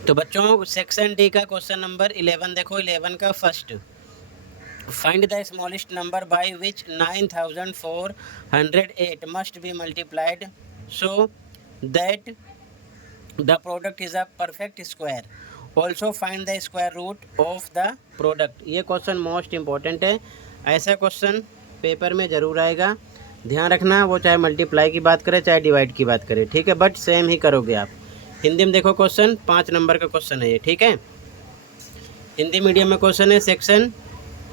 तो बच्चों section D का क्वेश्चन नंबर 11 देखो, 11 का first, find the smallest number by which 9408 must be multiplied so that the product is a perfect square, also find the square root of the product. ये question most important है, ऐसा question paper में ज़रूर आएगा, ध्यान रखना। वो चाहे मल्टीप्लाई की बात करे चाहे डिवाइड की बात करे, ठीक है, बट सेम ही करोगे आप। हिंदी में देखो क्वेश्चन 5 नंबर का क्वेश्चन है ये, ठीक है। हिंदी मीडियम में क्वेश्चन है सेक्शन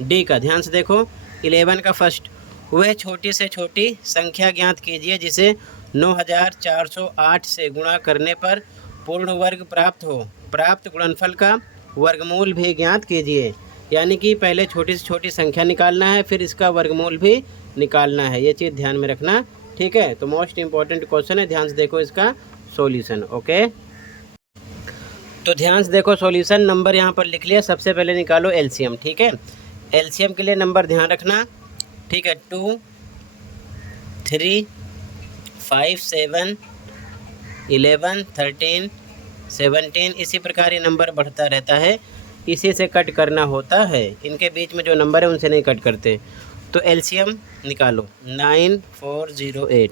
डी का, ध्यान से देखो। 11 का फर्स्ट, वह छोटी से छोटी संख्या ज्ञात कीजिए जिसे 9408 से गुणा करने पर पूर्ण वर्ग प्राप्त हो, प्राप्त गुणनफल का वर्गमूल भी ज्ञात कीजिए। यानी कि पहले छोटी से छोटी संख्या निकालना है, फिर इसका वर्गमूल भी निकालना है, ये चीज़ ध्यान में रखना, ठीक है। तो मोस्ट इंपॉर्टेंट क्वेश्चन है, ध्यान से देखो इसका सॉल्यूशन, ओके। तो ध्यान से देखो सॉल्यूशन, नंबर यहाँ पर लिख लिया। सबसे पहले निकालो एलसीएम, ठीक है। एलसीएम के लिए नंबर ध्यान रखना, ठीक है। 2, 3, 5, 7, 11, 13, 17, इसी प्रकार ये नंबर बढ़ता रहता है, इसी से कट करना होता है। इनके बीच में जो नंबर है उनसे नहीं कट करते। तो एलसीएम निकालो 9408,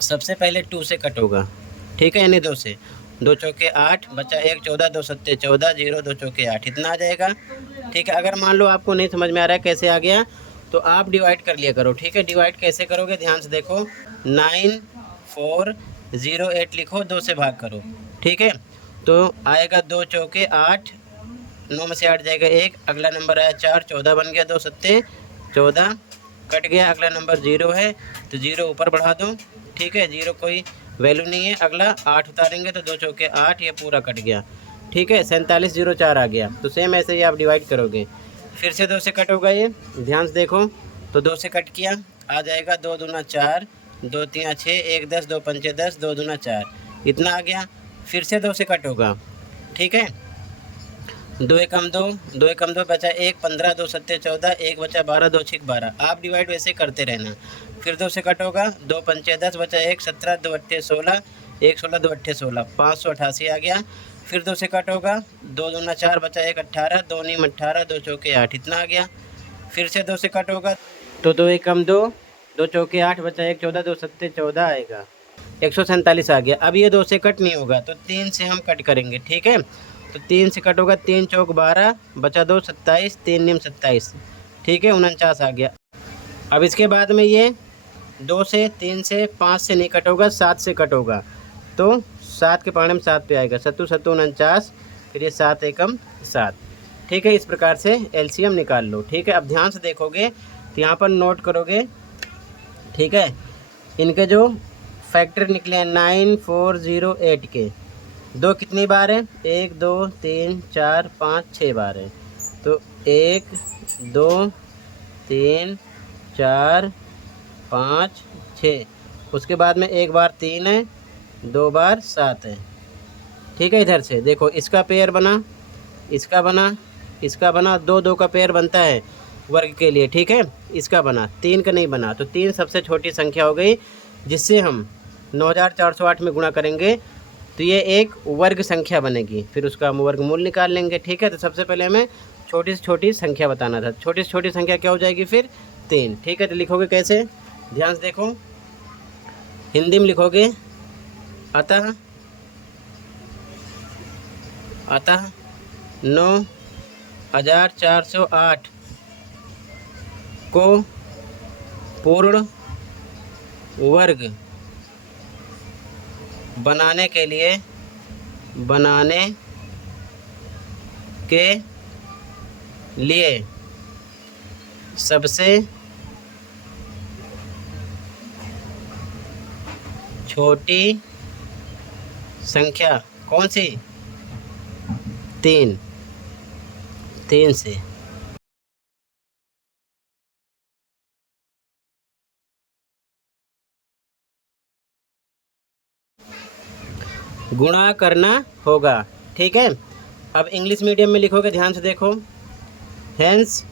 सबसे पहले 2 से कट होगा, ठीक है, यानी 2 से। 2 चौके 8, बचा 1, 14, 2 सत्ते 14, 0 2 चौके 8, इतना आ जाएगा, ठीक है। अगर मान लो आपको नहीं समझ में आ रहा है कैसे आ गया, तो आप डिवाइड कर लिया करो, ठीक है। डिवाइड कैसे करोगे, ध्यान से देखो। 9408 लिखो, 2 से भाग करो, ठीक है। तो आएगा 2 चौके 8, 9 में से 8 जाएगा 1, अगला नंबर आया 4, 14 बन गया, 2 सत्ते 14, कट गया। अगला नंबर 0 है तो 0 ऊपर बढ़ा दो, ठीक है। 0 कोई वैल्यू नहीं है। अगला 8 उतारेंगे तो 2 चौके 8, ये पूरा कट गया, ठीक है। 4704 आ गया। तो सेम ऐसे ही आप डिवाइड करोगे, फिर से 2 से कट होगा ये, ध्यान से देखो। तो 2 से कट किया, आ जाएगा 2 दूना 4, 2 तीन 6, 1 10, 2 पंचे 10, 2 दूना 4, इतना आ गया। फिर से 2 से कट होगा, ठीक है। 2 एकम 2, 2 एकम 2 बचा 1, 15, 2 सत्ते 14, 1 बचा 12, 2 छिक 12। आप डिवाइड वैसे करते रहना। फिर 2 से कट होगा, 2 पंचे 10, बचा 1, 17, 2 अट्ठे 16, 1 16, 2 अट्ठे 16, 588 आ गया। फिर 2 से कट होगा, 2 दूना 4, बचा 1 18, 2 नीम 18, 2 चौके 8, इतना आ गया। फिर से 2 से कट होगा, तो 2 एकम 2, 2 चौके 8, बचा 1 14, 2 सत्ते 14 आएगा, 147 आ गया। अब ये 2 से कट नहीं होगा तो 3 से हम कट करेंगे, ठीक है। तो 3 से कट होगा, 3 चौक 12, बचा 2 27, 3 निम 27, ठीक है, 49 आ गया। अब इसके बाद में ये 2 से 3 से 5 से नहीं कट होगा, 7 से कट होगा। तो 7 के पाने में 7 पे आएगा, 7 7 49, फिर ये 7 एकम 7, ठीक है। इस प्रकार से एलसीएम निकाल लो, ठीक है। अब ध्यान से देखोगे तो यहाँ पर नोट करोगे, ठीक है। इनके जो फैक्टर निकले हैं 9408 के, 2 कितनी बार है, 1 2 3 4 5 6 बार है। तो 1 2 3 4 5 6, उसके बाद में 1 बार 3 है, 2 बार 7 है, ठीक है। इधर से देखो, इसका पेयर बना, इसका बना, इसका बना, 2 2 का पेयर बनता है वर्ग के लिए, ठीक है। इसका बना, 3 का नहीं बना। तो 3 सबसे छोटी संख्या हो गई जिससे हम 9408 में गुणा करेंगे तो ये एक वर्ग संख्या बनेगी, फिर उसका हम वर्गमूल निकाल लेंगे, ठीक है। तो सबसे पहले हमें छोटी से छोटी संख्या बताना था। छोटी से छोटी संख्या क्या हो जाएगी फिर, 3, ठीक है। तो लिखोगे कैसे, ध्यान से देखो। हिंदी में लिखोगे, अतः 9408 को पूर्ण वर्ग बनाने के लिए सबसे छोटी संख्या कौन सी, 3, 3 से गुणा करना होगा, ठीक है। अब इंग्लिश मीडियम में लिखोगे, ध्यान से देखो। Hence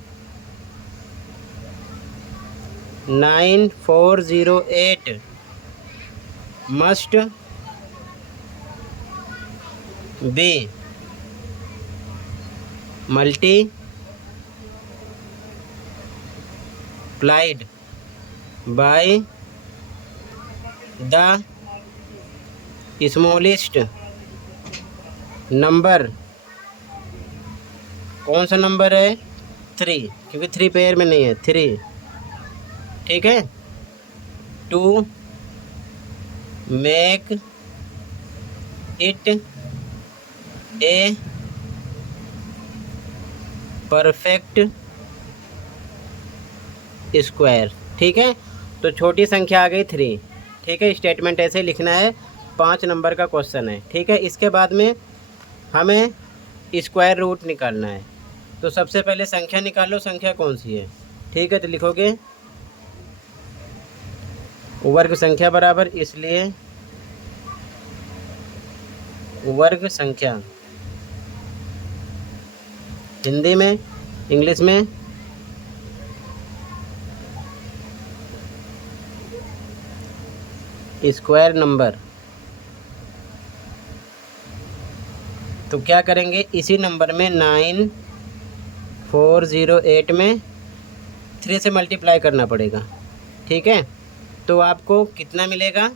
9408 must be multiplied by the smallest number. कौन सा नंबर है? 3, क्योंकि 3 पेयर में नहीं है, 3। ठीक है, to make it a perfect square. ठीक है, तो छोटी संख्या आ गई 3। ठीक है, स्टेटमेंट ऐसे लिखना है, 5 नंबर का क्वेश्चन है। ठीक है, इसके बाद में हमें स्क्वायर रूट निकालना है। तो सबसे पहले संख्या निकालो, संख्या कौन सी है। ठीक है, तो लिखोगे वर्ग संख्या बराबर, इसलिए वर्ग संख्या, हिंदी में, इंग्लिश में स्क्वायर नंबर। तो क्या करेंगे, इसी नंबर में 9408 में 3 से मल्टीप्लाई करना पड़ेगा। ठीक है, तो आपको कितना मिलेगा,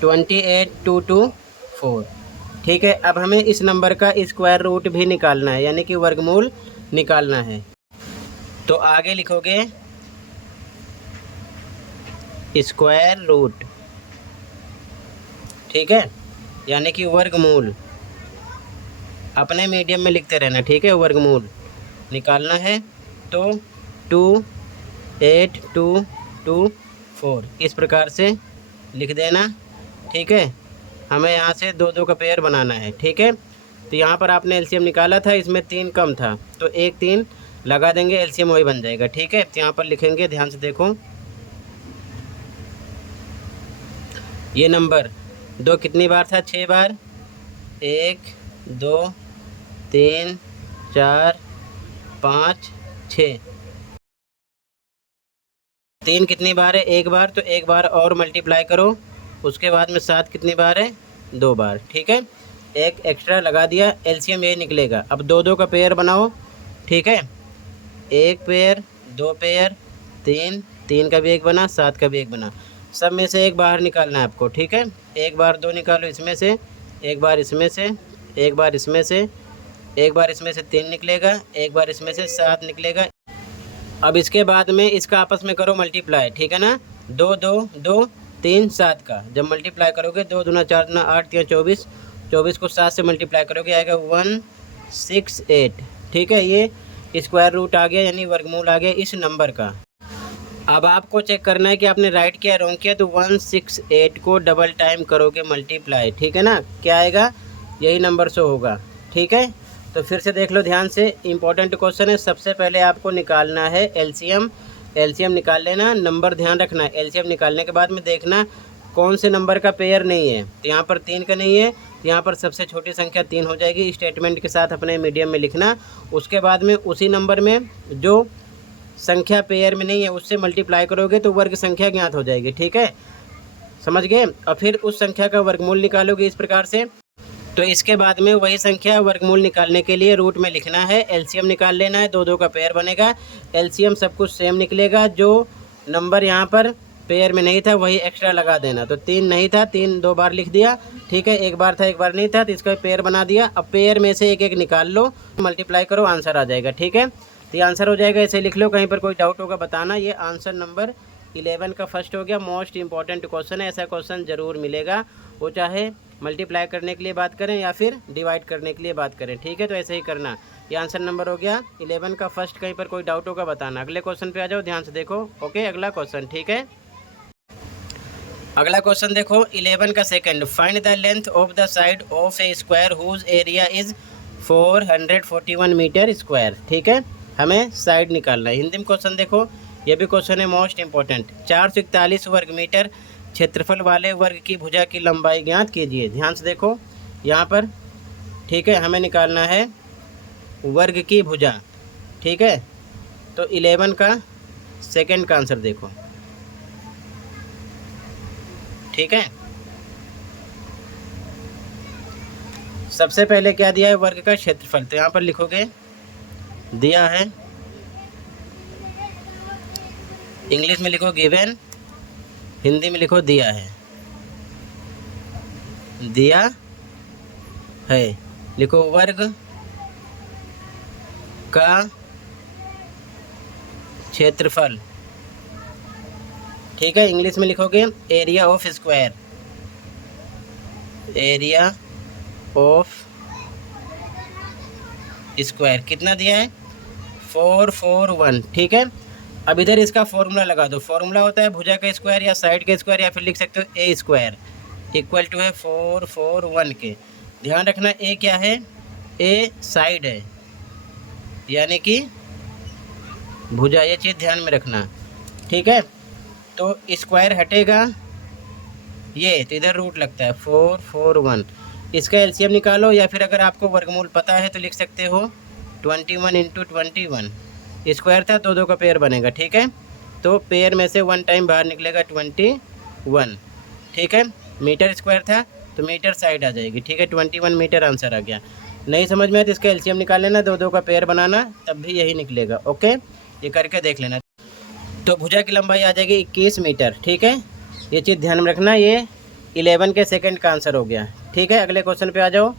28224। ठीक है, अब हमें इस नंबर का स्क्वायर रूट भी निकालना है, यानी कि वर्गमूल निकालना है। तो आगे लिखोगे स्क्वायर रूट। ठीक है, यानी कि वर्गमूल, अपने मीडियम में लिखते रहना। ठीक है, वर्गमूल निकालना है, तो 28224 इस प्रकार से लिख देना। ठीक है, हमें यहाँ से 2-2 का पेयर बनाना है। ठीक है, तो यहाँ पर आपने एलसीएम निकाला था, इसमें 3 कम था, तो 1 3 लगा देंगे, एलसीएम वही बन जाएगा। ठीक है, तो यहाँ पर लिखेंगे, ध्यान से देखो, ये नंबर 2 कितनी बार था, 6 बार। 1 2 3 4 5 6। 3 कितनी बार है, 1 बार, तो 1 बार और मल्टीप्लाई करो। उसके बाद में 7 कितनी बार है, 2 बार। ठीक है, 1 एक्स्ट्रा लगा दिया, एलसीएम ये निकलेगा। अब 2-2 का पेयर बनाओ। ठीक है, 1 पेयर, 2 पेयर, 3 3 का भी 1 बना, 7 का भी 1 बना। सब में से 1 बाहर निकालना है आपको। ठीक है, 1 बार 2 निकालो इसमें से, 1 बार इसमें से, 1 बार इसमें से, 1 बार इसमें से 3 निकलेगा, 1 बार इसमें से 7 निकलेगा। अब इसके बाद में इसका आपस में करो मल्टीप्लाई। ठीक है ना, 2 2 2 3 7 का जब मल्टीप्लाई करोगे, 2 दूना 4 दूना 8 3 24, 24 को 7 से मल्टीप्लाई करोगे आएगा 168। ठीक है, ये स्क्वायर रूट आ गया, यानी वर्गमूल आ गया इस नंबर का। अब आपको चेक करना है कि आपने राइट किया रॉन्ग किया, तो 168 को डबल टाइम करोगे मल्टीप्लाई। ठीक है ना, क्या आएगा, यही नंबर शो होगा। ठीक है, तो फिर से देख लो ध्यान से, इंपॉर्टेंट क्वेश्चन है। सबसे पहले आपको निकालना है एलसीएम। एलसीएम निकाल लेना, नंबर ध्यान रखना है। एलसीएम निकालने के बाद में देखना कौन से नंबर का पेयर नहीं है। तो यहाँ पर 3 का नहीं है, तो यहाँ पर सबसे छोटी संख्या 3 हो जाएगी। स्टेटमेंट के साथ अपने मीडियम में लिखना। उसके बाद में उसी नंबर में जो संख्या पेयर में नहीं है उससे मल्टीप्लाई करोगे तो वर्ग संख्या ज्ञात हो जाएगी। ठीक है, समझ गए। और फिर उस संख्या का वर्गमूल निकालोगे इस प्रकार से। तो इसके बाद में वही संख्या वर्गमूल निकालने के लिए रूट में लिखना है, एलसीएम निकाल लेना है। 2-2 का पेयर बनेगा, एलसीएम सब कुछ सेम निकलेगा। जो नंबर यहाँ पर पेयर में नहीं था वही एक्स्ट्रा लगा देना। तो 3 नहीं था, 3 2 बार लिख दिया। ठीक है, 1 बार था 1 बार नहीं था, तो इसका पेयर बना दिया। अब पेयर में से 1-1 निकाल लो, मल्टीप्लाई करो, आंसर आ जाएगा। ठीक है, तो ये आंसर हो जाएगा, ऐसे लिख लो। कहीं पर कोई डाउट होगा बताना। ये आंसर नंबर 11 का फर्स्ट हो गया। मोस्ट इंपॉर्टेंट क्वेश्चन है, ऐसा क्वेश्चन ज़रूर मिलेगा, वो चाहे मल्टीप्लाई करने के लिए बात करें या फिर डिवाइड करने के लिए बात करें। ठीक है, तो ऐसे ही करना। ये आंसर नंबर हो गया 11 का फर्स्ट। कहीं पर कोई डाउट होगा बताना। अगले क्वेश्चन पे आ जाओ, ध्यान से देखो। ओके, अगला क्वेश्चन। ठीक है, अगला क्वेश्चन देखो 11 का second. Find the length of the side of a square whose area is 441 metre square. ठीक है, हमें साइड निकालना है। हिंदी में क्वेश्चन देखो, ये भी क्वेश्चन है मोस्ट इंपॉर्टेंट। 441 वर्ग मीटर क्षेत्रफल वाले वर्ग की भुजा की लंबाई ज्ञात कीजिए। ध्यान से देखो यहाँ पर। ठीक है, हमें निकालना है वर्ग की भुजा। ठीक है, तो 11 का सेकंड का आंसर देखो। ठीक है, सबसे पहले क्या दिया है, वर्ग का क्षेत्रफल। तो यहाँ पर लिखोगे दिया है, इंग्लिश में लिखो गिवन, हिंदी में लिखो दिया है, दिया है, लिखो वर्ग का क्षेत्रफल। ठीक है, इंग्लिश में लिखोगे area of square, area of square कितना दिया है, 441। ठीक है, अब इधर इसका फॉर्मूला लगा दो। फॉर्मूला होता है भुजा का स्क्वायर या साइड का स्क्वायर, या फिर लिख सकते हो ए स्क्वायर इक्वल टू है 441 के। ध्यान रखना ए क्या है, ए साइड है, यानी कि भुजा, ये चीज़ ध्यान में रखना। ठीक है, तो स्क्वायर हटेगा ये, तो इधर रूट लगता है 441। इसका एलसीएम निकालो, या फिर अगर आपको वर्गमूल पता है तो लिख सकते हो 21 इंटू 21। स्क्वायर था तो 2 का पेयर बनेगा। ठीक है, तो पेयर में से 1 टाइम बाहर निकलेगा 21। ठीक है, मीटर स्क्वायर था तो मीटर साइड आ जाएगी। ठीक है, 21 मीटर आंसर आ गया। नहीं समझ में आए तो इसका एलसीएम निकाल लेना, 2 का पेयर बनाना, तब भी यही निकलेगा। ओके, ये करके देख लेना। तो भुजा की लंबाई आ जाएगी 21 मीटर। ठीक है, ये चीज़ ध्यान में रखना। ये 11 के सेकंड का आंसर हो गया। ठीक है, अगले क्वेश्चन पे आ जाओ,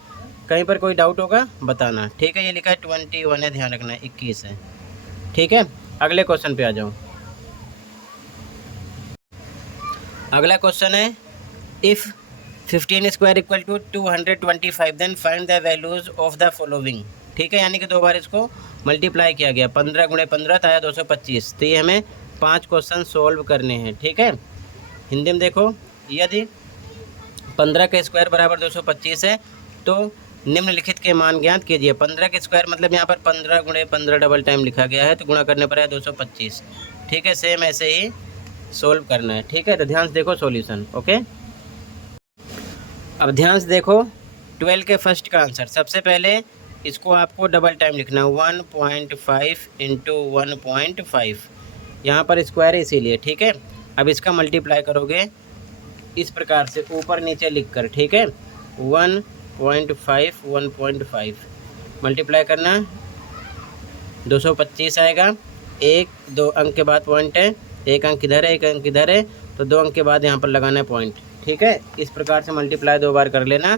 कहीं पर कोई डाउट होगा बताना। ठीक है, ये लिखा है 21 है, ध्यान रखना 21 है। ठीक है, अगले क्वेश्चन पे आ जाओ। अगला क्वेश्चन है if 15 square equal to 225 then find the values of the following. ठीक है, यानी कि 2 बार इसको मल्टीप्लाई किया गया, 15 गुणे 15 था 225। तो ये हमें 5 क्वेश्चन सोल्व करने हैं। ठीक है, हिंदी में देखो, यदि 15 का स्क्वायर बराबर 225 है तो निम्नलिखित के मान ज्ञात कीजिए। 15 का स्क्वायर मतलब यहाँ पर 15 गुणे 15 डबल टाइम लिखा गया है, तो गुणा करने पर है 225। ठीक है, सेम ऐसे ही सोल्व करना है। ठीक है, तो ध्यान से देखो सॉल्यूशन। ओके, अब ध्यान से देखो 12 के फर्स्ट का आंसर। सबसे पहले इसको आपको डबल टाइम लिखना है, 1.5 इंटू 1.5। यहाँ पर स्क्वायर है इसीलिए। ठीक है, अब इसका मल्टीप्लाई करोगे इस प्रकार से ऊपर नीचे लिख कर। ठीक है, 1.5 मल्टीप्लाई करना, 225 आएगा। 1-2 अंक के बाद पॉइंट है, 1 अंक इधर है 1 अंक इधर है, तो 2 अंक के बाद यहाँ पर लगाना है पॉइंट। ठीक है, इस प्रकार से मल्टीप्लाई 2 बार कर लेना,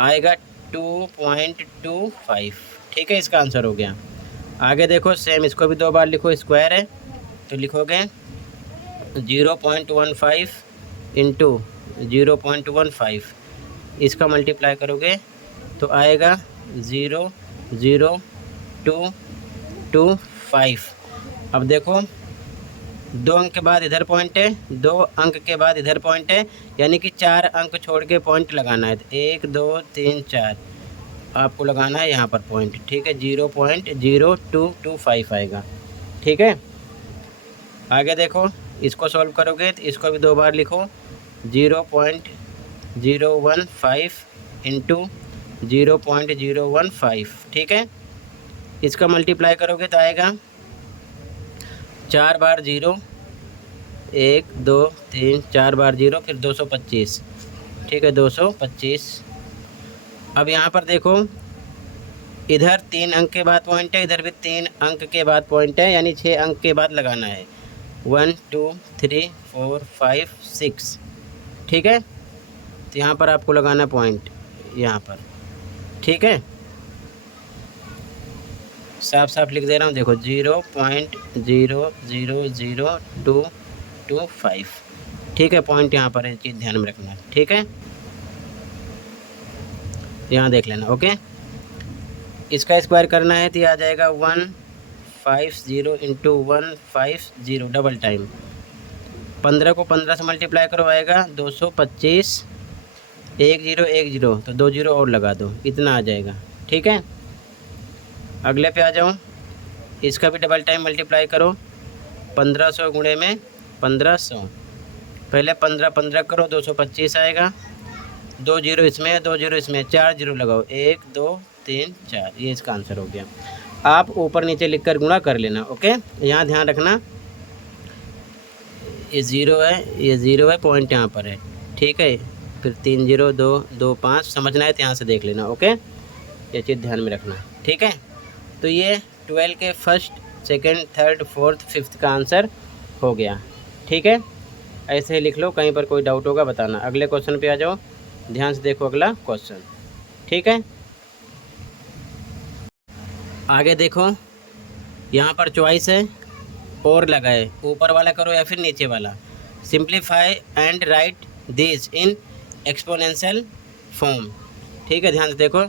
आएगा 2.25। ठीक है, इसका आंसर हो गया। आगे देखो सेम, इसको भी 2 बार लिखो, स्क्वायर है तो लिखोगे 0.15 इंटू 0.15। इसका मल्टीप्लाई करोगे तो आएगा 0.0225। अब देखो 2 अंक के बाद इधर पॉइंट है, 2 अंक के बाद इधर पॉइंट है, यानी कि 4 अंक छोड़ के पॉइंट लगाना है। 1 2 3 4 आपको लगाना है यहाँ पर पॉइंट। ठीक है, 0.0225 आएगा। ठीक है, आगे देखो इसको सॉल्व करोगे तो इसको भी 2 बार लिखो, 0.015 इंटू 0.015। ठीक है, इसका मल्टीप्लाई करोगे तो आएगा 4 बार 0, 1 2 3 4 बार 0, फिर 225। ठीक है, 225। अब यहाँ पर देखो इधर 3 अंक के बाद पॉइंट है, इधर भी 3 अंक के बाद पॉइंट है, यानी 6 अंक के बाद लगाना है। 1 2 3 4 5 6। ठीक है, तो यहाँ पर आपको लगाना पॉइंट यहाँ पर। ठीक है, साफ साफ लिख दे रहा हूँ, देखो 0.000225। ठीक है, पॉइंट यहाँ पर है, चीज़ ध्यान में रखना। ठीक है, यहाँ देख लेना। ओके, इसका स्क्वायर करना है तो ये आ जाएगा 150 इंटू 150 डबल टाइम। 15 को 15 से मल्टीप्लाई करो, आएगा 225। 1 0 1 0 तो 2 0 और लगा दो, इतना आ जाएगा। ठीक है, अगले पे आ जाओ, इसका भी डबल टाइम मल्टीप्लाई करो, 1500 गुणे में 1500। पहले 15 15 करो, 225 आएगा। 2 0 इसमें 2 0 इसमें, 4 0 लगाओ, 1 2 3 4, ये इसका आंसर हो गया। आप ऊपर नीचे लिखकर गुणा कर लेना। ओके, यहाँ ध्यान रखना ये 0 है, ये 0 है, पॉइंट यहाँ पर है। ठीक है, फिर 3 0 2 2 5 समझना है तो यहाँ से देख लेना। ओके। ये चीज़ ध्यान में रखना, ठीक है। तो ये 12 के first, second, third, fourth, fifth का आंसर हो गया, ठीक है। ऐसे ही लिख लो, कहीं पर कोई डाउट होगा बताना। अगले क्वेश्चन पे आ जाओ, ध्यान से देखो अगला क्वेश्चन, ठीक है। आगे देखो, यहाँ पर चॉइस है और लगाए, ऊपर वाला करो या फिर नीचे वाला। Simplify and right this in exponential form, ठीक है। ध्यान से देखो,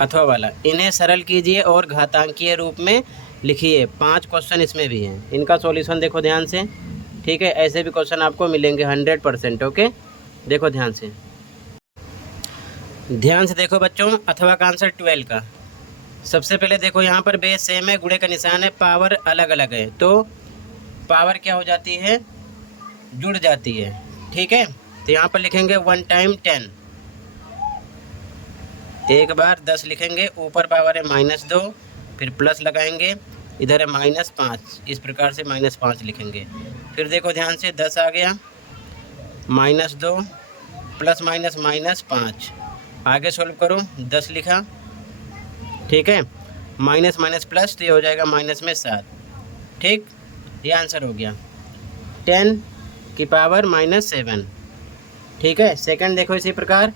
अथवा वाला, इन्हें सरल कीजिए और घातांकीय रूप में लिखिए। 5 क्वेश्चन इसमें भी हैं, इनका सॉल्यूशन देखो ध्यान से, ठीक है। ऐसे भी क्वेश्चन आपको मिलेंगे 100%, ओके। देखो ध्यान से, ध्यान से देखो बच्चों, अथवा का आंसर 12 का। सबसे पहले देखो, यहाँ पर बेस सेम है, गुणे का निशान है, पावर अलग अलग है, तो पावर क्या हो जाती है, जुड़ जाती है, ठीक है। तो यहाँ पर लिखेंगे 1 टाइम 10, एक बार 10 लिखेंगे, ऊपर पावर है -2, फिर प्लस लगाएंगे, इधर है -5, इस प्रकार से -5 लिखेंगे। फिर देखो ध्यान से, 10 आ गया, -2 प्लस माइनस -5, आगे सोल्व करो, 10 लिखा, ठीक है। माइनस माइनस प्लस, तो ये हो जाएगा माइनस में 7, ठीक। ये आंसर हो गया 10 की पावर -7, ठीक है। सेकंड देखो, इसी प्रकार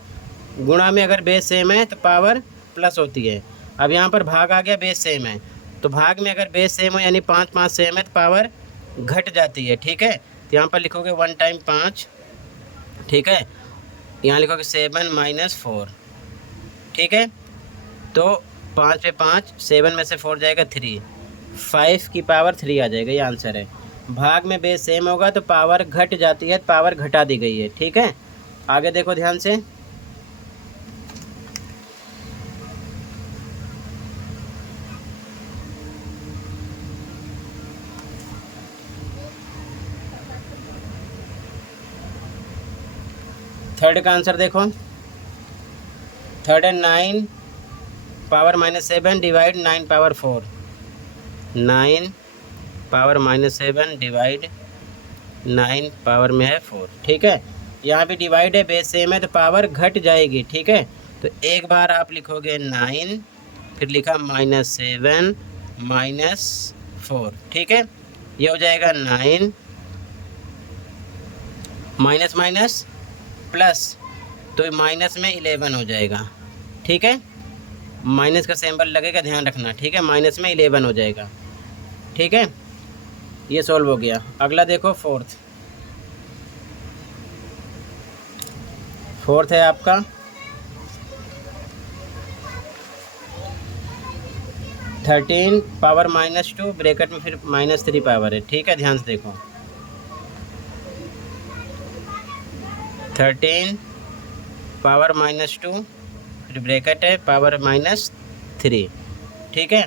गुणा में अगर बेस सेम है तो पावर प्लस होती है। अब यहाँ पर भाग आ गया, बेस सेम है, तो भाग में अगर बेस सेम हो यानी 5 5 सेम है तो पावर घट जाती है, ठीक है। तो यहाँ पर लिखोगे 1 टाइम 5, ठीक है। यहाँ लिखोगे 7 - 4, ठीक है। तो 5 पे 5, 7 में से 4 जाएगा 3, 5 की पावर 3 आ जाएगा, ये आंसर है। भाग में बेस सेम होगा तो पावर घट जाती है, पावर घटा दी गई है, ठीक है। आगे देखो ध्यान से, थर्ड का आंसर देखो, थर्ड है 9 power -7 divide 9 power 4, 9 power -7 divide 9 power में है 4, ठीक है। यहाँ भी डिवाइड है, बेस सेम है तो पावर घट जाएगी, ठीक है। तो एक बार आप लिखोगे 9, फिर लिखा -7 -4, ठीक है। ये हो जाएगा 9 माइनस माइनस प्लस, तो माइनस में 11 हो जाएगा, ठीक है। माइनस का सिंबल लगेगा, ध्यान रखना, ठीक है। माइनस में 11 हो जाएगा, ठीक है। ये सॉल्व हो गया। अगला देखो, फोर्थ है आपका 13 पावर -2 ब्रैकेट में फिर -3 पावर है, ठीक है। ध्यान से देखो, 13 पावर -2 फिर ब्रैकेट है पावर -3, ठीक है।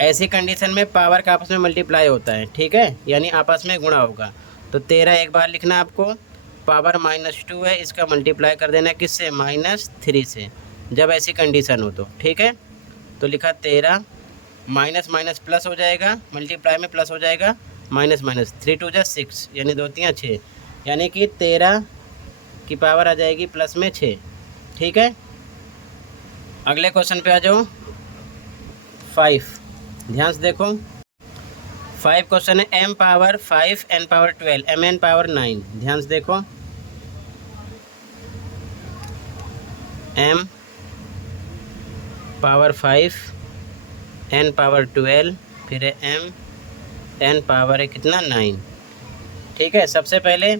ऐसी कंडीशन में पावर का आपस में मल्टीप्लाई होता है, ठीक है, यानी आपस में गुणा होगा। तो 13 एक बार लिखना आपको, पावर -2 है, इसका मल्टीप्लाई कर देना किससे, -3 से, जब ऐसी कंडीशन हो तो, ठीक है। तो लिखा 13, माइनस माइनस प्लस हो जाएगा, मल्टीप्लाई में प्लस हो जाएगा, माइनस माइनस 3 2 6, यानी 2 3 6, यानी कि 13 की पावर आ जाएगी प्लस में 6, ठीक है। अगले क्वेश्चन पे आ जाओ, 5, ध्यान से देखो। 5 क्वेश्चन है, m power 5 n power 12 mn power 9, ध्यान से देखो, m पावर 5 n पावर 12 फिर है m n पावर है कितना 9, ठीक है। सबसे पहले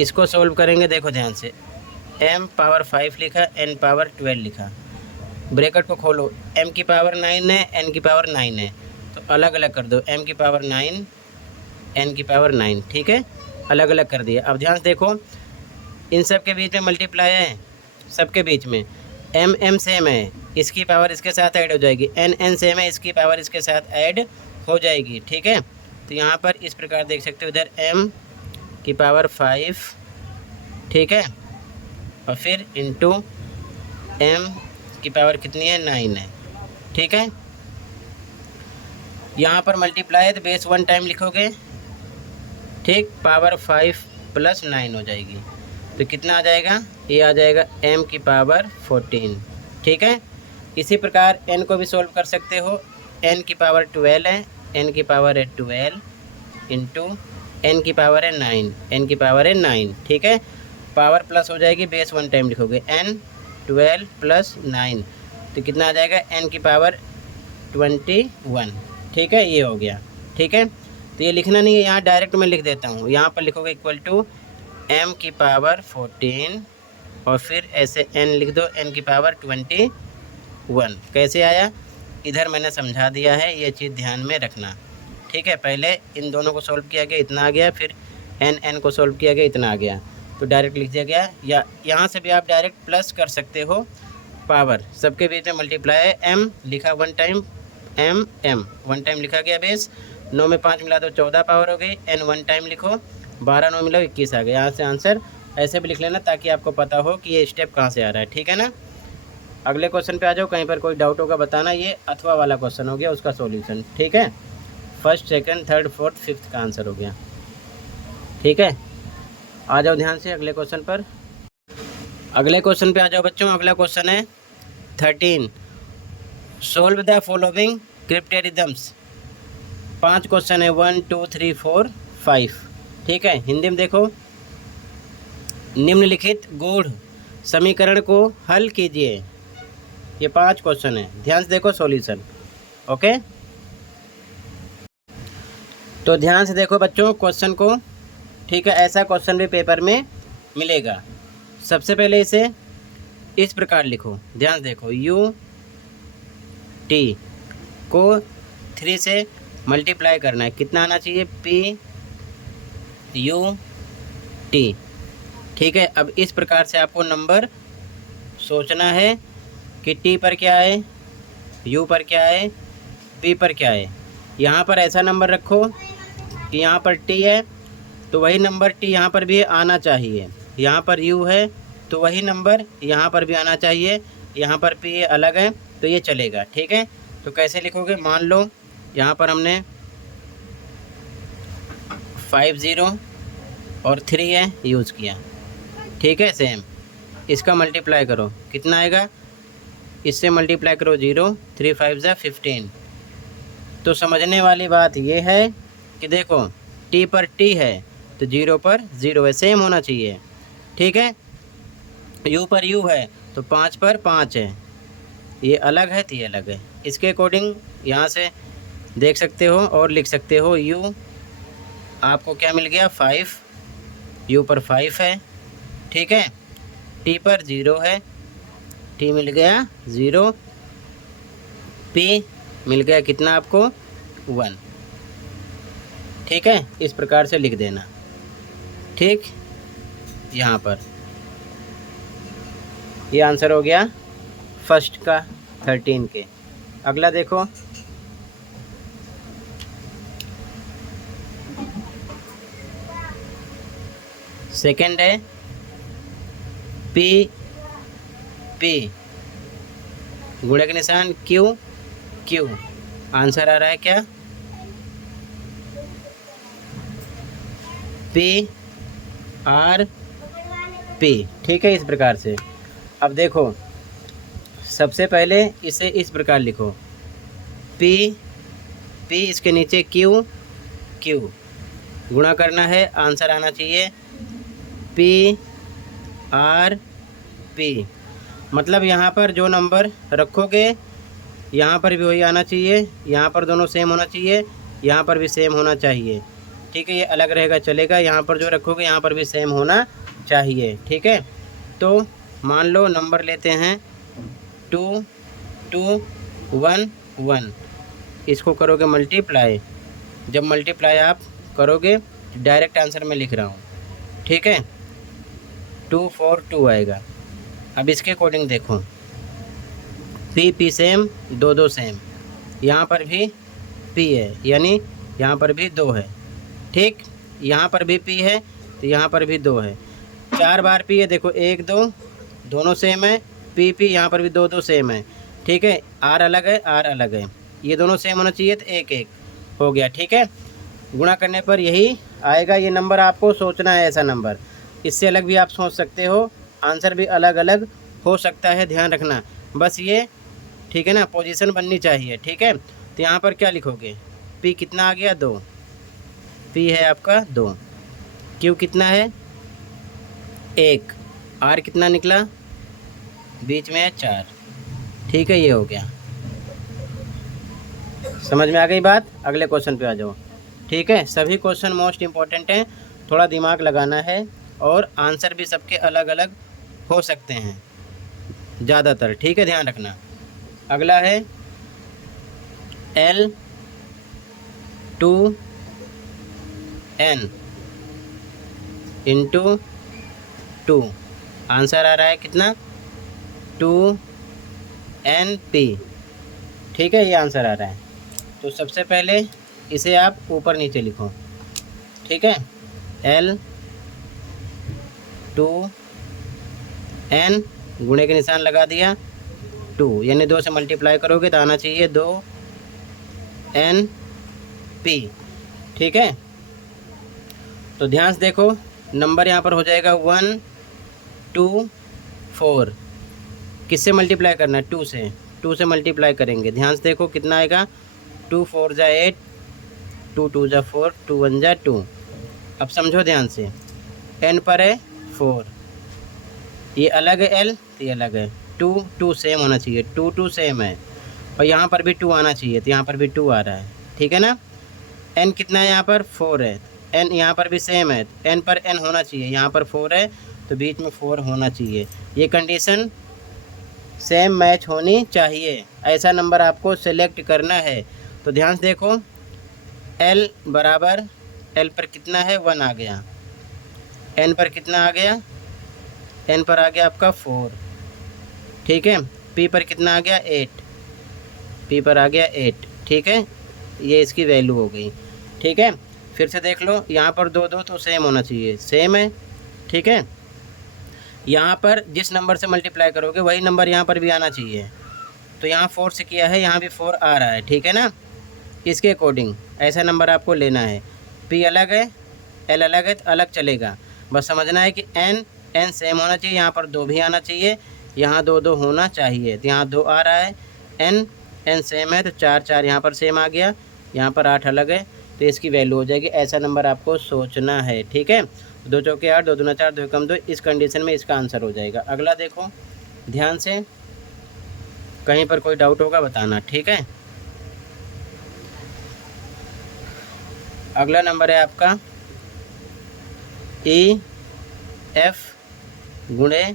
इसको सोल्व करेंगे, देखो ध्यान से, m पावर 5 लिखा, n पावर 12 लिखा, ब्रैकेट को खोलो, m की पावर 9 है, n की पावर 9 है, तो अलग अलग कर दो, m की पावर 9 n की पावर 9, ठीक है, अलग अलग कर दिया। अब ध्यान से देखो, इन सब के बीच में मल्टीप्लाई है, सबके बीच में m m सेम है, इसकी पावर इसके साथ ऐड हो जाएगी, n n सेम है, इसकी पावर इसके साथ ऐड हो जाएगी, ठीक है। तो यहाँ पर इस प्रकार देख सकते हो, इधर m की पावर 5, ठीक है, और फिर इंटू m की पावर कितनी है 9 है, ठीक है। यहाँ पर मल्टीप्लाई है तो बेस 1 टाइम लिखोगे, ठीक, पावर 5 प्लस 9 हो जाएगी। तो कितना आ जाएगा, ये आ जाएगा m की पावर 14। ठीक है, इसी प्रकार n को भी सोल्व कर सकते हो। n की पावर 12 है, n की पावर है 12 इंटू n की पावर है 9, n की पावर है 9। ठीक है, पावर प्लस हो जाएगी, बेस 1 टाइम लिखोगे, n 12 प्लस 9 तो कितना आ जाएगा, n की पावर 21। ठीक है, ये हो गया। ठीक है, तो ये लिखना नहीं है, यहाँ डायरेक्ट मैं लिख देता हूँ। यहाँ पर लिखोगे इक्वल टू m की पावर 14 और फिर ऐसे n लिख दो, n की पावर 21। कैसे आया, इधर मैंने समझा दिया है, ये चीज़ ध्यान में रखना। ठीक है, पहले इन दोनों को सॉल्व किया गया, इतना आ गया, फिर n को सॉल्व किया गया, इतना आ गया, तो डायरेक्ट लिख दिया गया। या यहाँ से भी आप डायरेक्ट प्लस कर सकते हो, पावर सबके बीच में मल्टीप्लाई है, m लिखा 1 टाइम, m 1 टाइम लिखा गया, बेस 9 में 5 मिला तो 14 पावर हो गई, n 1 टाइम लिखो, 12 9 मिला 21 आ गया। यहाँ से आंसर ऐसे भी लिख लेना ताकि आपको पता हो कि ये स्टेप कहाँ से आ रहा है। ठीक है ना, अगले क्वेश्चन पे आ जाओ, कहीं पर कोई डाउट होगा बताना। ये अथवा वाला क्वेश्चन हो गया, उसका सॉल्यूशन। ठीक है, first second third fourth fifth का आंसर हो गया। ठीक है, आ जाओ ध्यान से अगले क्वेश्चन पर। अगले क्वेश्चन पे आ जाओ बच्चों। अगला क्वेश्चन है 13, सोल्व द फॉलोइंग क्रिप्टेरिदम्स। 5 क्वेश्चन है, 1 2 3 4 5। ठीक है, हिंदी में देखो, निम्नलिखित गूढ़ समीकरण को हल कीजिए। ये 5 क्वेश्चन है, ध्यान से देखो सॉल्यूशन। ओके, तो ध्यान से देखो बच्चों क्वेश्चन को। ठीक है, ऐसा क्वेश्चन भी पेपर में मिलेगा। सबसे पहले इसे इस प्रकार लिखो, ध्यान से देखो, u t को 3 से मल्टीप्लाई करना है, कितना आना चाहिए, p u t। ठीक है, अब इस प्रकार से आपको नंबर सोचना है कि t पर क्या है, u पर क्या है, p पर क्या है। यहाँ पर ऐसा नंबर रखो कि यहाँ पर t है तो वही नंबर t यहाँ पर भी आना चाहिए, यहाँ पर u है तो वही नंबर यहाँ पर भी आना चाहिए, यहाँ पर p अलग है तो ये चलेगा। ठीक है, तो कैसे लिखोगे, मान लो यहाँ पर हमने 5 0 और 3 है यूज़ किया। ठीक है, सेम इसका मल्टीप्लाई करो, कितना आएगा, इससे मल्टीप्लाई करो 0, 3 5 ज़ा 15। तो समझने वाली बात ये है कि देखो t पर t है तो 0 पर 0 है, सेम होना चाहिए। ठीक है, u पर u है तो 5 पर 5 है, ये अलग है तो ये अलग है। इसके अकॉर्डिंग यहाँ से देख सकते हो और लिख सकते हो, u आपको क्या मिल गया, 5, u पर 5 है। ठीक है, t पर 0 है, t मिल गया 0, p मिल गया कितना आपको, 1। ठीक है, इस प्रकार से लिख देना। ठीक, यहाँ पर ये आंसर हो गया फर्स्ट का 13 के। अगला देखो, सेकंड है p p, गुणे के निशान q q, आंसर आ रहा है क्या, p r p। ठीक है, इस प्रकार से। अब देखो सबसे पहले इसे इस प्रकार लिखो, p p इसके नीचे q q, गुणा करना है, आंसर आना चाहिए p r p। मतलब यहाँ पर जो नंबर रखोगे यहाँ पर भी वही आना चाहिए, यहाँ पर दोनों सेम होना चाहिए, यहाँ पर भी सेम होना चाहिए। ठीक है, ये अलग रहेगा चलेगा, यहाँ पर जो रखोगे यहाँ पर भी सेम होना चाहिए। ठीक है, तो मान लो नंबर लेते हैं 2 2 1 1, इसको करोगे मल्टीप्लाई। जब मल्टीप्लाई आप करोगे डायरेक्ट आंसर में लिख रहा हूँ। ठीक है, 2 4 2 आएगा। अब इसके अकॉर्डिंग देखो, p p सेम, 2 2 सेम, यहाँ पर भी p है यानी यहाँ पर भी 2 है। ठीक, यहाँ पर भी p है तो यहाँ पर भी 2 है, 4 बार p है। देखो 1 2 दोनों सेम है, p p यहाँ पर भी 2 2 सेम है। ठीक है, r अलग है, r अलग है, ये दोनों सेम होना चाहिए तो 1 1 हो गया। ठीक है, गुणा करने पर यही आएगा। ये नंबर आपको सोचना है, ऐसा नंबर। इससे अलग भी आप सोच सकते हो, आंसर भी अलग अलग हो सकता है, ध्यान रखना बस ये, ठीक है ना, पोजीशन बननी चाहिए, ठीक है। तो यहाँ पर क्या लिखोगे, पी कितना आ गया 2, पी है आपका 2, क्यू कितना है 1, आर कितना निकला बीच में है 4, ठीक है। ये हो गया, समझ में आ गई बात। अगले क्वेश्चन पे आ जाओ, ठीक है। सभी क्वेश्चन मोस्ट इम्पॉर्टेंट हैं, थोड़ा दिमाग लगाना है, और आंसर भी सबके अलग अलग हो सकते हैं ज़्यादातर, ठीक है, ध्यान रखना। अगला है L to N into 2, answer आ रहा है कितना 2NP, ठीक है, ये आंसर आ रहा है। तो सबसे पहले इसे आप ऊपर नीचे लिखो, ठीक है। L टू N, गुणे के निशान लगा दिया, 2 यानी 2 से मल्टीप्लाई करोगे तो आना चाहिए 2NP, ठीक है। तो ध्यान से देखो, नंबर यहाँ पर हो जाएगा 1 2 4, किससे मल्टीप्लाई करना है 2 से, 2 से मल्टीप्लाई करेंगे, ध्यान से देखो कितना आएगा 2 4 जा 8, 2 2 जा 4, 2 1 जा 2। अब समझो ध्यान से, n पर है 4, ये अलग है L, तो ये अलग है, 2 2 सेम होना चाहिए, 2 2 सेम है, और यहाँ पर भी 2 आना चाहिए, तो यहाँ पर भी 2 आ रहा है, ठीक है ना। n कितना है यहाँ पर 4 है, n यहाँ पर भी सेम है, n पर n होना चाहिए, यहाँ पर 4 है तो बीच में 4 होना चाहिए, ये कंडीशन सेम मैच होनी चाहिए, ऐसा नंबर आपको सेलेक्ट करना है। तो ध्यान से देखो, L बराबर, L पर कितना है 1 आ गया, n पर कितना आ गया, n पर आ गया आपका 4, ठीक है। p पर कितना आ गया 8, p पर आ गया 8, ठीक है, ये इसकी वैल्यू हो गई, ठीक है। फिर से देख लो, यहाँ पर 2 2 तो सेम होना चाहिए, सेम है, ठीक है। यहाँ पर जिस नंबर से मल्टीप्लाई करोगे वही नंबर यहाँ पर भी आना चाहिए, तो यहाँ 4 से किया है, यहाँ भी 4 आ रहा है, ठीक है ना। इसके अकॉर्डिंग ऐसा नंबर आपको लेना है, p अलग है L अलग है तो अलग चलेगा, बस समझना है कि n सेम होना चाहिए, यहाँ पर 2 भी आना चाहिए, यहाँ 2 2 होना चाहिए, तो यहाँ 2 आ रहा है, n सेम है तो 4 4 यहाँ पर सेम आ गया, यहाँ पर 8 अलग है, तो इसकी वैल्यू हो जाएगी, ऐसा नंबर आपको सोचना है, ठीक है। 2 चौके 8, 2 दूना 4, 2 कम 2, इस कंडीशन में इसका आंसर हो जाएगा। अगला देखो ध्यान से, कहीं पर कोई डाउट होगा बताना, ठीक है। अगला नंबर है आपका EF गुणे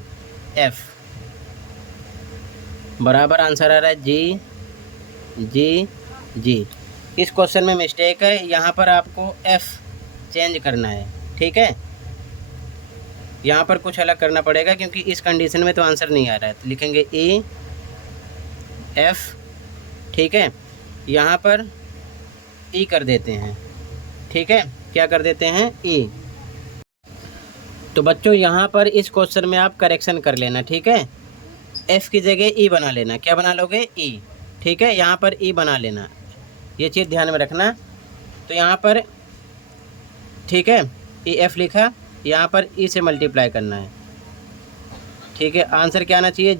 F बराबर आंसर आ रहा है G। इस क्वेश्चन में मिस्टेक है, यहाँ पर आपको F चेंज करना है, ठीक है, यहाँ पर कुछ अलग करना पड़ेगा क्योंकि इस कंडीशन में तो आंसर नहीं आ रहा है, तो लिखेंगे EF, ठीक है। यहाँ पर E कर देते हैं, ठीक है, क्या कर देते हैं E। तो बच्चों यहाँ पर इस क्वेश्चन में आप करेक्शन कर लेना, ठीक है, F की जगह E बना लेना, क्या बना लोगे E, ठीक है, यहाँ पर E बना लेना, ये चीज़ ध्यान में रखना। तो यहाँ पर ठीक है EF लिखा, यहाँ पर E से मल्टीप्लाई करना है, ठीक है। आंसर क्या आना चाहिए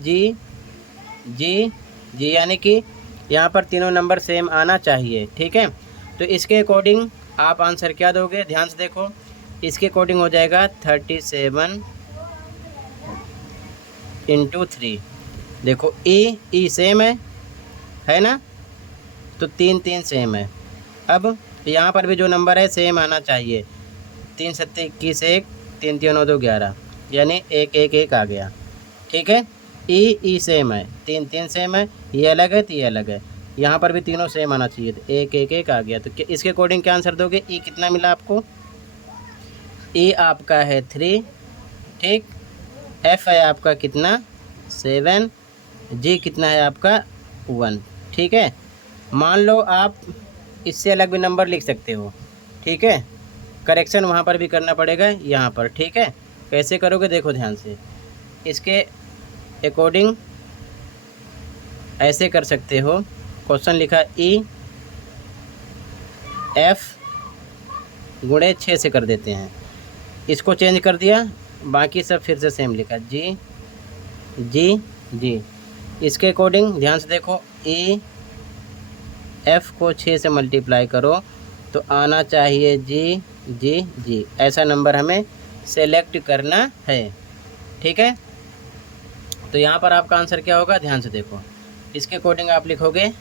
G, यानी कि यहाँ पर तीनों नंबर सेम आना चाहिए, ठीक है। तो इसके अकॉर्डिंग आप आंसर क्या दोगे, ध्यान से देखो, इसके अकॉर्डिंग हो जाएगा 37 इंटू 3, देखो E सेम है ना, तो 3 3 सेम है। अब यहाँ पर भी जो नंबर है सेम आना चाहिए, 3 7 21 1, 3 3 9 2 11, यानी 1 1 1 आ गया, ठीक है। E सेम है, 3 3 सेम है, ये अलग है तो ये अलग है, यहाँ पर भी तीनों सेम आना चाहिए, तो 1 1 1 आ गया। तो इसके अकॉर्डिंग क्या आंसर दोगे, E कितना मिला आपको, E आपका है 3, ठीक, F है आपका कितना 7, G कितना है आपका 1, ठीक है। मान लो आप इससे अलग भी नंबर लिख सकते हो, ठीक है, करेक्शन वहाँ पर भी करना पड़ेगा यहाँ पर, ठीक है। कैसे करोगे देखो ध्यान से, इसके अकॉर्डिंग ऐसे कर सकते हो, क्वेश्चन लिखा EF गुणे 6 से कर देते हैं। इसको चेंज कर दिया, बाकी सब फिर से सेम लिखा, जी जी जी। इसके अकॉर्डिंग ध्यान से देखो, ई एफ को 6 से मल्टीप्लाई करो तो आना चाहिए जी जी जी। ऐसा नंबर हमें सेलेक्ट करना है, ठीक है। तो यहाँ पर आपका आंसर क्या होगा, ध्यान से देखो। इसके अकॉर्डिंग आप लिखोगे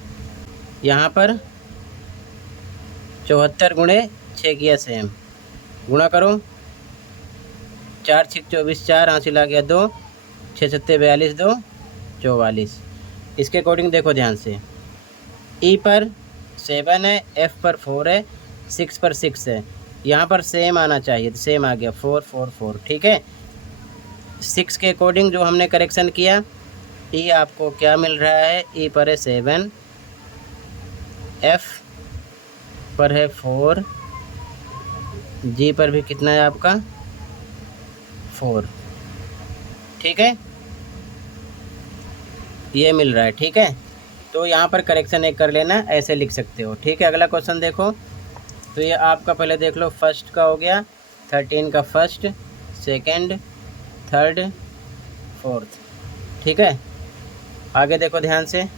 यहाँ पर 74 गुणे 6 किया सेम, गुणा करो 4 6 24, 4 हासिल आ गया 2, 6 7 42, 2 44। इसके अकॉर्डिंग देखो ध्यान से, ई पर 7 है, एफ पर 4 है, 6 पर 6 है, यहाँ पर सेम आना चाहिए, तो सेम आ गया 4 4 4, ठीक है। 6 के अकॉर्डिंग जो हमने करेक्शन किया, ई आपको क्या मिल रहा है, ई पर है 7, एफ पर है 4, जी पर भी कितना है आपका 4, ठीक है, ये मिल रहा है, ठीक है। तो यहाँ पर करेक्शन एक कर लेना, ऐसे लिख सकते हो, ठीक है। अगला क्वेश्चन देखो, तो ये आपका पहले देख लो, फर्स्ट का हो गया 13 का फर्स्ट, सेकंड, थर्ड, फोर्थ, ठीक है। आगे देखो ध्यान से,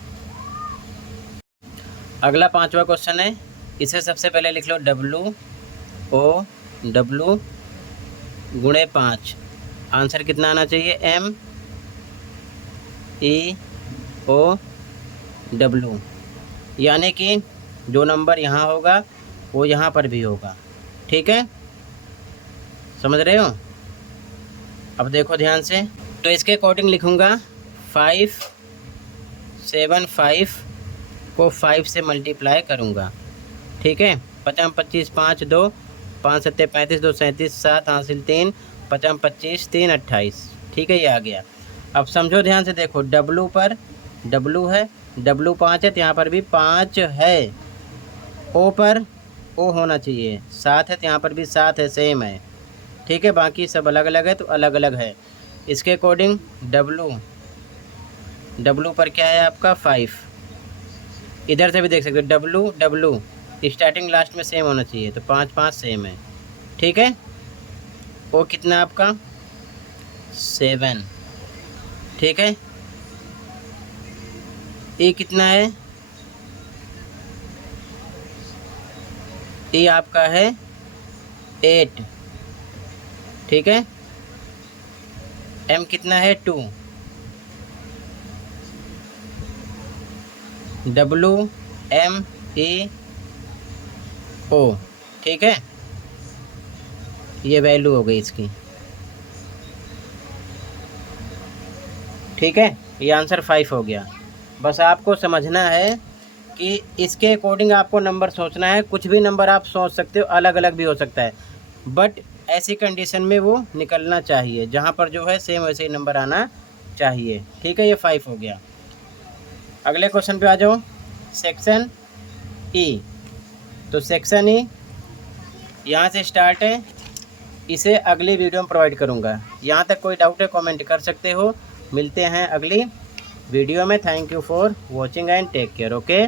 अगला 5वां क्वेश्चन है। इसे सबसे पहले लिख लो W गुणे 5। आंसर कितना आना चाहिए, MEOW, यानी कि जो नंबर यहाँ होगा वो यहाँ पर भी होगा, ठीक है, समझ रहे हो। अब देखो ध्यान से, तो इसके अकॉर्डिंग लिखूँगा 575 को 5 से मल्टीप्लाई करूँगा, ठीक है। 5 25 5 2, 5 7 35, 2 37, 7 हासिल 3, 5 25 3 28, ठीक है, ये आ गया। अब समझो ध्यान से देखो, W पर W है, W 5 है तो यहाँ पर भी 5 है, O पर O होना चाहिए, 7 है तो यहाँ पर भी 7 है, सेम है, ठीक है। बाकी सब अलग अलग है तो अलग अलग है। इसके अकॉर्डिंग W पर क्या है आपका 5, इधर से भी देख सकते हो, W स्टार्टिंग लास्ट में सेम होना चाहिए, तो 5 5 सेम है, ठीक है। O कितना आपका 7, ठीक है। E कितना है, E आपका है 8, ठीक है। M कितना है 2, WMEO, ठीक है, ये वैल्यू हो गई इसकी, ठीक है। ये आंसर 5 हो गया। बस आपको समझना है कि इसके अकॉर्डिंग आपको नंबर सोचना है। कुछ भी नंबर आप सोच सकते हो, अलग अलग भी हो सकता है, बट ऐसी कंडीशन में वो निकलना चाहिए जहाँ पर जो है सेम वैसे ही नंबर आना चाहिए, ठीक है। ये 5 हो गया। अगले क्वेश्चन पे आ जाओ, सेक्शन ई। तो सेक्शन ई यहाँ से स्टार्ट है, इसे अगली वीडियो में प्रोवाइड करूँगा। यहाँ तक कोई डाउट है कमेंट कर सकते हो। मिलते हैं अगली वीडियो में। Thank you for watching and take care, okay.